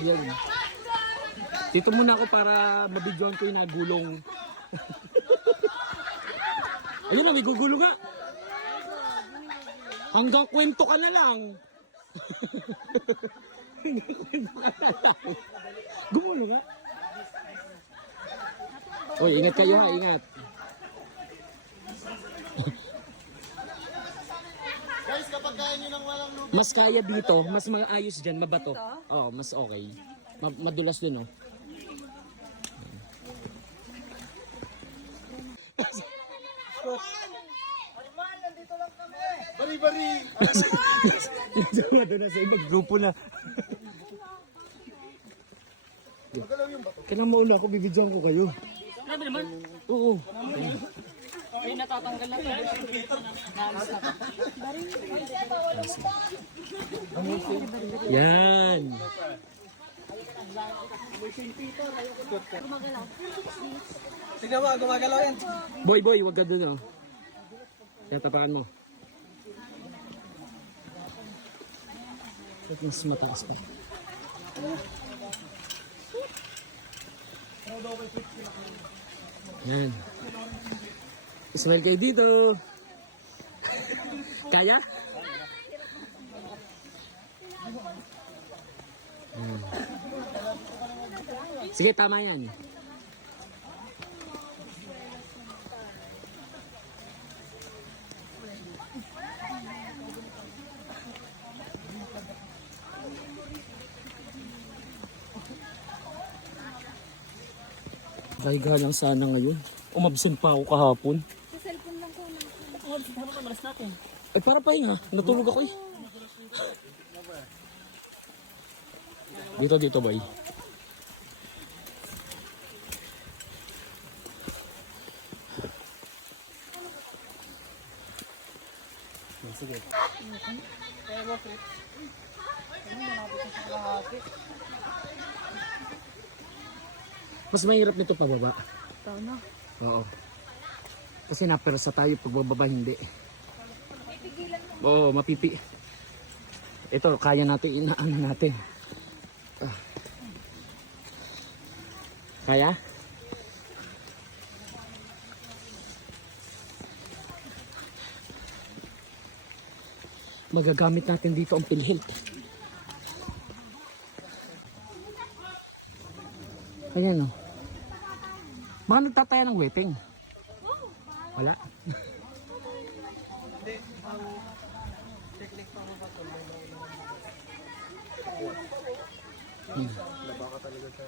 Yan. Dito muna ako para mabidyoan ko yung nagulong. Ayun na, may gugulo nga. Hanggang kwento ka na lang. Hanggang kwento ka na lang. Gumulo nga. Uy, ingat kayo ha, ingat. Guys, kapag kaya nyo nang walang lupa. Mas kaya dito, mas mga ayos dyan, mabato. Oo, mas okay. Madulas dun, oh. Bari-bari! Sama doon na sa ibang grupo na. Magalaw yung bato. Kailan mauna ako, bibidyoan ko kayo. Grabe naman. Oo. Ay, natatanggal na to. Yan. Tignan mo, gumagalaw yan. Boy, wag ka doon, oh. Kaya tapaan mo. Mas mataas pa. Yan. Smile kayo dito. Kaya? Sige, tama yan. Dahiga lang sana ngayon. Umabsent pa ako kahapon. Sa cellphone lang ko. Ano ka malas natin? Eh para pahinga, natulog ako eh. Dito bay. Sige. Kaya bakit? Ano manapit na sa kalahati? Mas mahirap nito pababa. Tao na. Oo. Kasi napersa tayo, pagbababa hindi. Oo, mapipi. Ito, kaya natin, inaano natin. Ah. Kaya? Magagamit natin dito ang PhilHealth. Ayan o. Baka nagtataya ng weteng. Wala. Nabaka talaga siya.